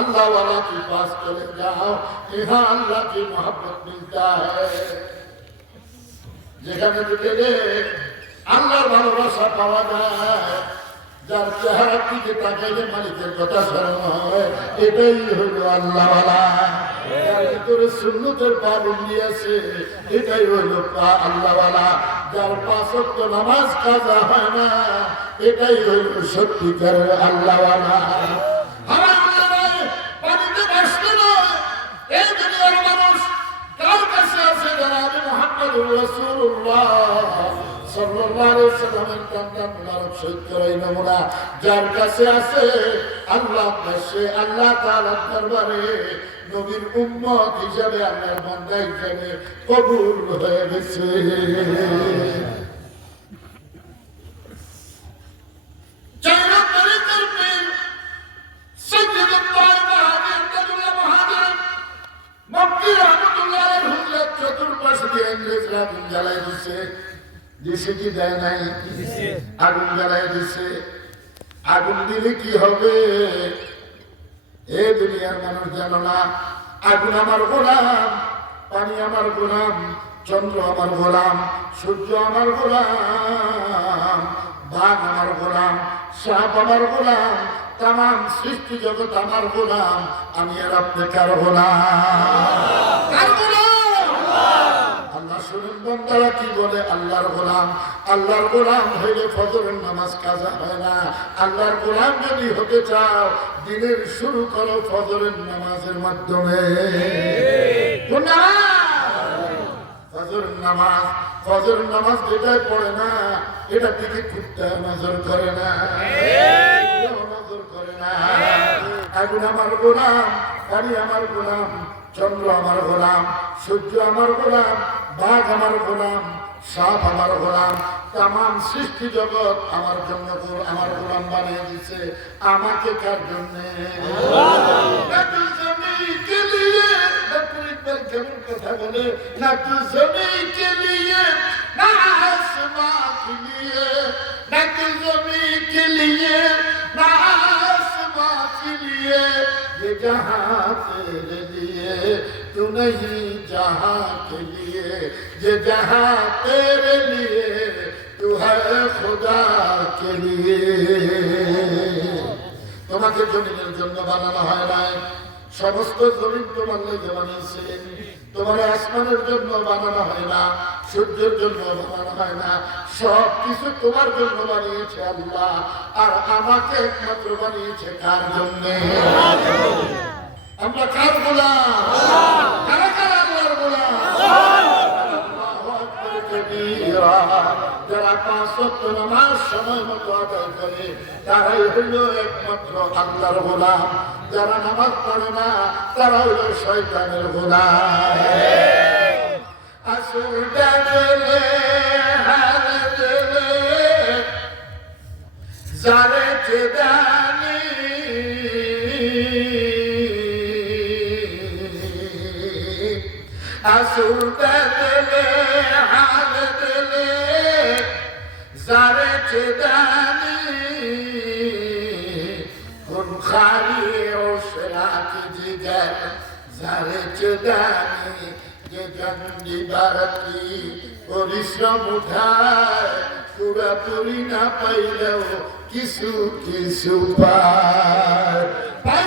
اللہ والا کے پاس چلے جاؤ یہاں اللہ کی محبت ملتا ہے যেখানে যেতে গেলে আল্লাহর ভালোবাসা পাওয়া যায়, যার চেহারার দিকে তাকাইলে মালিকের কথা স্মরণ হয় এটাই হলো আল্লাহওয়ালা যার ভিতরে সুন্নতের পা বন্দি আছে, এটাই হলো পা আল্লাহওয়ালা যার পাঁচক তো নামাজ কাজা হয় না, এটাই হলো সত্যিকার আল্লাহওয়ালা যার কাছে আছে আল্লাহ আল্লাহ দরবারে নবীর উম্মত হিসাবে আল্লাহর বান্দা হিসাবে কবুল হয়ে গেছে। দিয়ে আগুন জ্বালাই দিছে। দেশে কি দেয় নাই? আগুন জ্বালাই দিছে। আগুন দিলে কি হবে? এ দুনিয়ার মানুষ জানো না আগুন আমার গোলাম পানি আমার গোলাম চন্দ্র আমার গোলাম সূর্য আমার গোলাম বাঘ আমার গোলাম সাপ আমার গোলাম তাম সৃষ্টি জগৎ আমার গোলাম আমি আর আপনি কার গোলাম! বন্দারা কি বলে? আল্লাহর গোলাম। আল্লাহর গোলাম হইলে ফজরের নামাজ কাজা হয় না। আল্লাহর গোলাম যদি হতে চাও, দিনের শুরু করো ফজরের নামাজের মাধ্যমে। নামাজ? নামাজ পড়ে না, এটা করে না। করে না। আমার গোলাম আমার গোলাম, চন্দ্র আমার গোলাম, সূর্য আমার গোলাম বাঘ আমার গোলাম, সাপ আমার গোলাম তাম সৃষ্টি জগৎ আমার জন্য আমার গোলাম বানিয়ে দিছে আমাকে কার জন্য? কথা বলে না তুই জমি কে না जहां तेरे लिए तू नहीं जहां के लिए ये जहां तेरे लिए तू है खुदा के लिए তোমাকে জমিনের জন্য বানানো হয় নাই সমস্ত জমিন তোমার লেগে বানিয়েছে তোমার আসমানের জন্য বানানো হয় না, সূর্যের জন্য বানানো হয় না সব কিছু তোমার জন্য বানিয়েছে আল্লাহ। আর আমাকে একমাত্র বানিয়েছে কার জন্য? আমরা কার গোলাম কারা কারা আল্লাহর গোলাম যারা পাঁচ সত্য নামাজ সময় মতো আদায় করে। তারাই হইল একমাত্র আল্লাহর গোলাম। যারা নামাজ পড়ে না, তারা হইল শয়তানের গোলাম। আসুন ডাকলে হাল দেলে যারে চেদানি আসুন ডাকলে যারে চেদানি, কোন খালি ওসরাত জিগার যারে চেদানি, যে গন্ডি বারতি পরিশ্রম উঠায় পুরাপুরি না পাইলেও কিছু কিছু পায়।